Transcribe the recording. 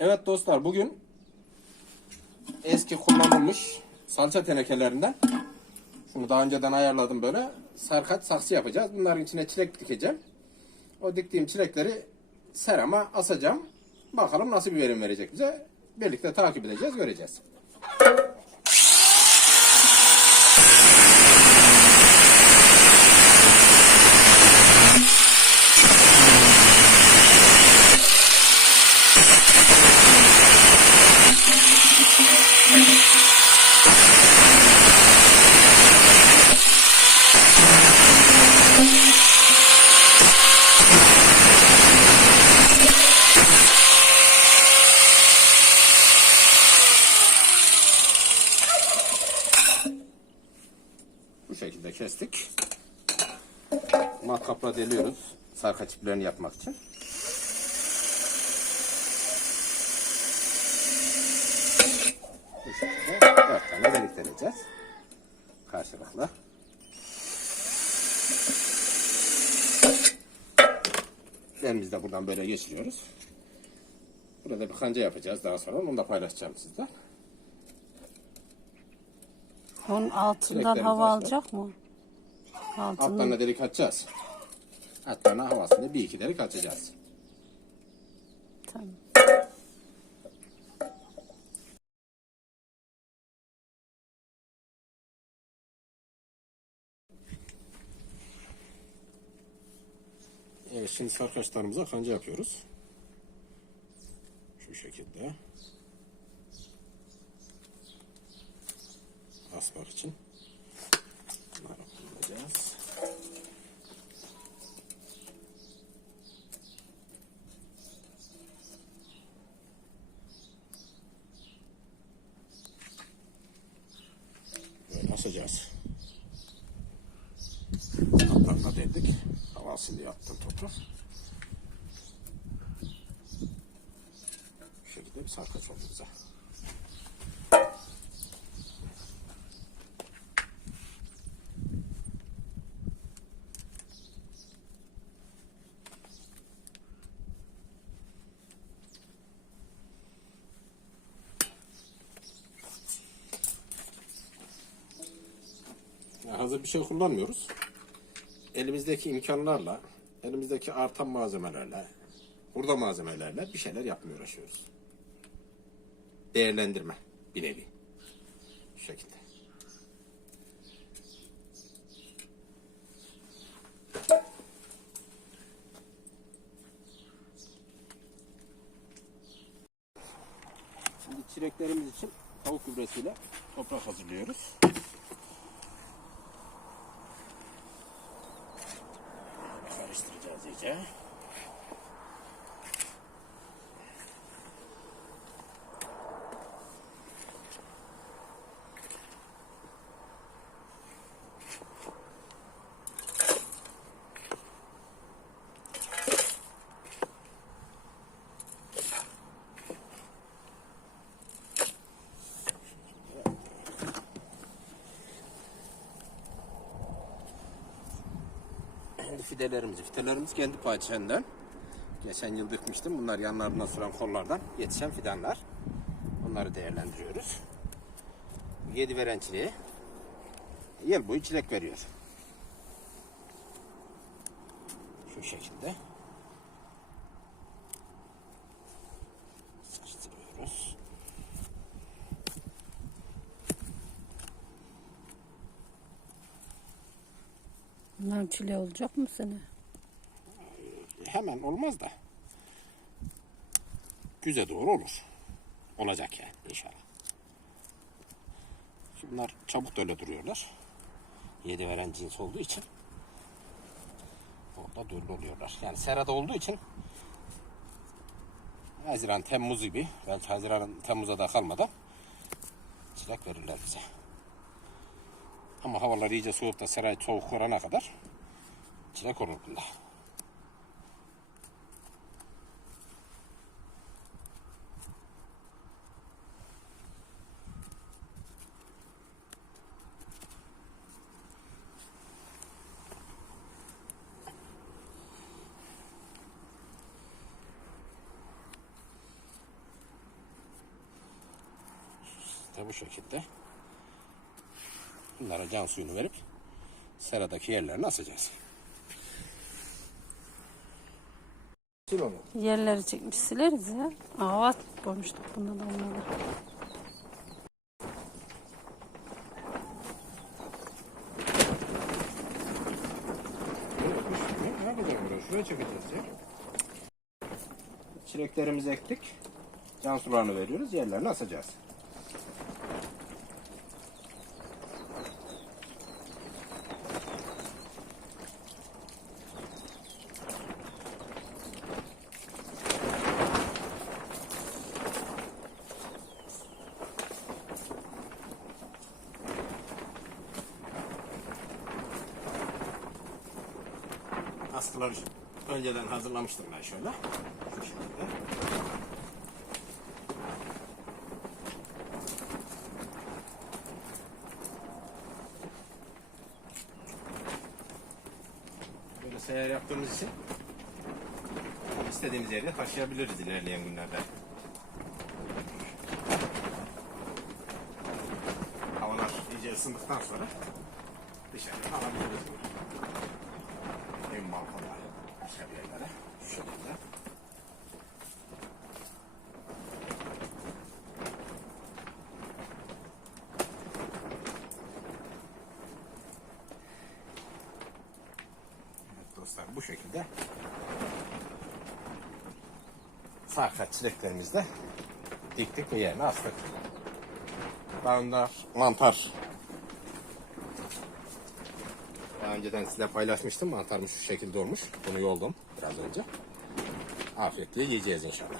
Evet dostlar bugün eski kullanılmış salça tenekelerinden şunu daha önceden ayarladım böyle sarkaç saksı yapacağız. Bunların içine çilek dikeceğim. O diktiğim çilekleri serama asacağım. Bakalım nasıl bir verim verecek bize. Birlikte takip edeceğiz, göreceğiz. Bu şekilde kestik. Matkapla deliyoruz sarkaç iplerini yapmak için. Bu şekilde dört tane delik deleceğiz. Karşılıklı. Elimizi de buradan böyle geçiriyoruz. Burada bir kanca yapacağız daha sonra. Onu da paylaşacağım sizle. Onun altından Direklerimiz hava alacak mı? Altından. Altlarına delik açacağız. Altlarına havasını bir iki delik açacağız. Tamam. Evet şimdi sarkaçlarımıza kanca yapıyoruz. Şu şekilde. Asmak için. Bunları kullanacağız. Böyle asacağız. Altlarına deldik. Havasını yaptım toprak. Bu şekilde bir sarkaç oldu bize. Hazır bir şey kullanmıyoruz. Elimizdeki imkanlarla, elimizdeki artan malzemelerle, burada malzemelerle bir şeyler yapmaya uğraşıyoruz. Değerlendirme bir nevi. Şu şekilde. Şimdi çileklerimiz için tavuk gübresiyle toprak hazırlıyoruz. yeah. Şimdi fidelerimizi, fidelerimiz kendi bahçemden. Geçen yıl dikmiştim. Bunlar yanlarına süren kollardan yetişen fidanlar. Bunları değerlendiriyoruz. Yedi veren çileği yıl boyu çilek veriyor. Şu şekilde. Bunların çile olacak mı sene? Hemen olmaz da. Güze doğru olur. Olacak yani inşallah. Şimdi bunlar çabuk da öyle duruyorlar. Yedi veren cins olduğu için. Orada döllü oluyorlar. Yani serada olduğu için Haziran, Temmuz gibi belki Haziran, Temmuz'a da kalmadan çilek verirler bize. Ama havalar iyice soğuk da saray soğuk korana kadar çilek olur bunda. bu şekilde. Bunlara can suyunu verip seradaki yerlerini asacağız. Sil onu. Yerleri çekmiş sileriz ya. Avat koymuştuk bunda da onları. Ne yapacağım buraya? Şuraya çekeceğiz ya. Çileklerimizi ektik. Can sularını veriyoruz. Yerlerini asacağız. Askıları önceden hazırlamıştım ben şöyle. Şu şekilde. Böyle seyahat yaptığımız için istediğimiz yere taşıyabiliriz ilerleyen günlerde. Havalar iyice ısındıktan sonra dışarıya alabiliriz. Balkonda başka bir yerlere. Evet dostlar bu şekilde sakat çileklerimizi de diktik ve yerine astık. Daha önce mantar daha önceden size paylaşmıştım. Mantarmış şu şekilde olmuş. Bunu yoldum biraz önce. Afiyetle yiyeceğiz inşallah.